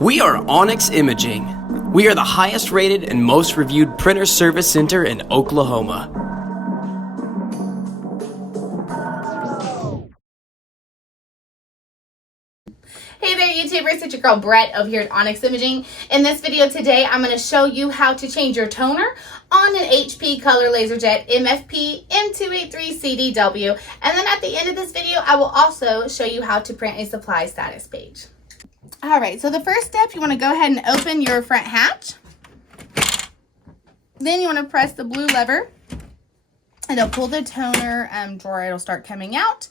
We are Onyx Imaging. We are the highest rated and most reviewed printer service center in Oklahoma. Hey there YouTubers, it's your girl Brett over here at Onyx Imaging. In this video today, I'm going to show you how to change your toner on an HP Color LaserJet MFP M283 CDW. And then at the end of this video, I will also show you how to print a supply status page. Alright, so the first step, you want to go ahead and open your front hatch. Then you want to press the blue lever. It'll pull the toner drawer, it'll start coming out.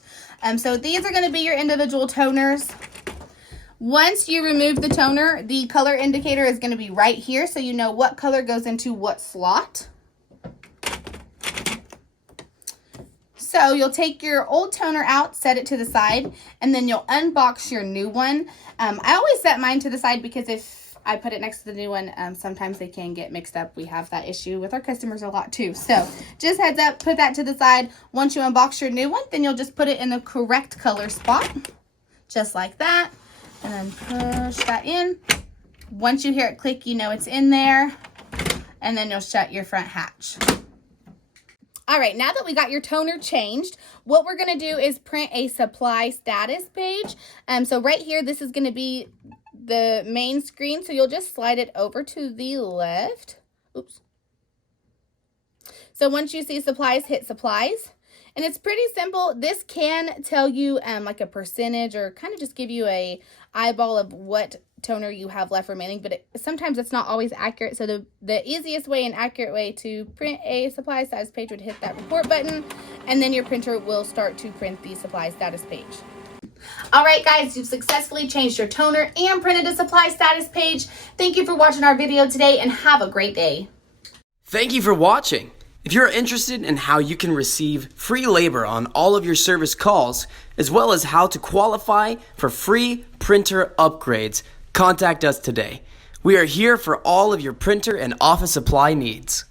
So these are going to be your individual toners. Once you remove the toner, the color indicator is going to be right here, so you know what color goes into what slot. So you'll take your old toner out, set it to the side, and then you'll unbox your new one. I always set mine to the side because if I put it next to the new one, sometimes they can get mixed up. We have that issue with our customers a lot too. So just heads up, put that to the side. Once you unbox your new one, then you'll just put it in the correct color spot, just like that. And then push that in. Once you hear it click, you know it's in there. And then you'll shut your front hatch. All right, now that we got your toner changed, what we're going to do is print a supply status page. So right here, this is going to be the main screen. So you'll just slide it over to the left. Oops. So once you see supplies, hit supplies. And it's pretty simple. This can tell you like a percentage or kind of just give you a eyeball of what toner you have left remaining, but sometimes it's not always accurate. So the easiest way and accurate way to print a supply status page would hit that report button, and then your printer will start to print the supply status page. All right, guys, you've successfully changed your toner and printed a supply status page. Thank you for watching our video today, and have a great day. Thank you for watching. If you're interested in how you can receive free labor on all of your service calls, as well as how to qualify for free printer upgrades, contact us today. We are here for all of your printer and office supply needs.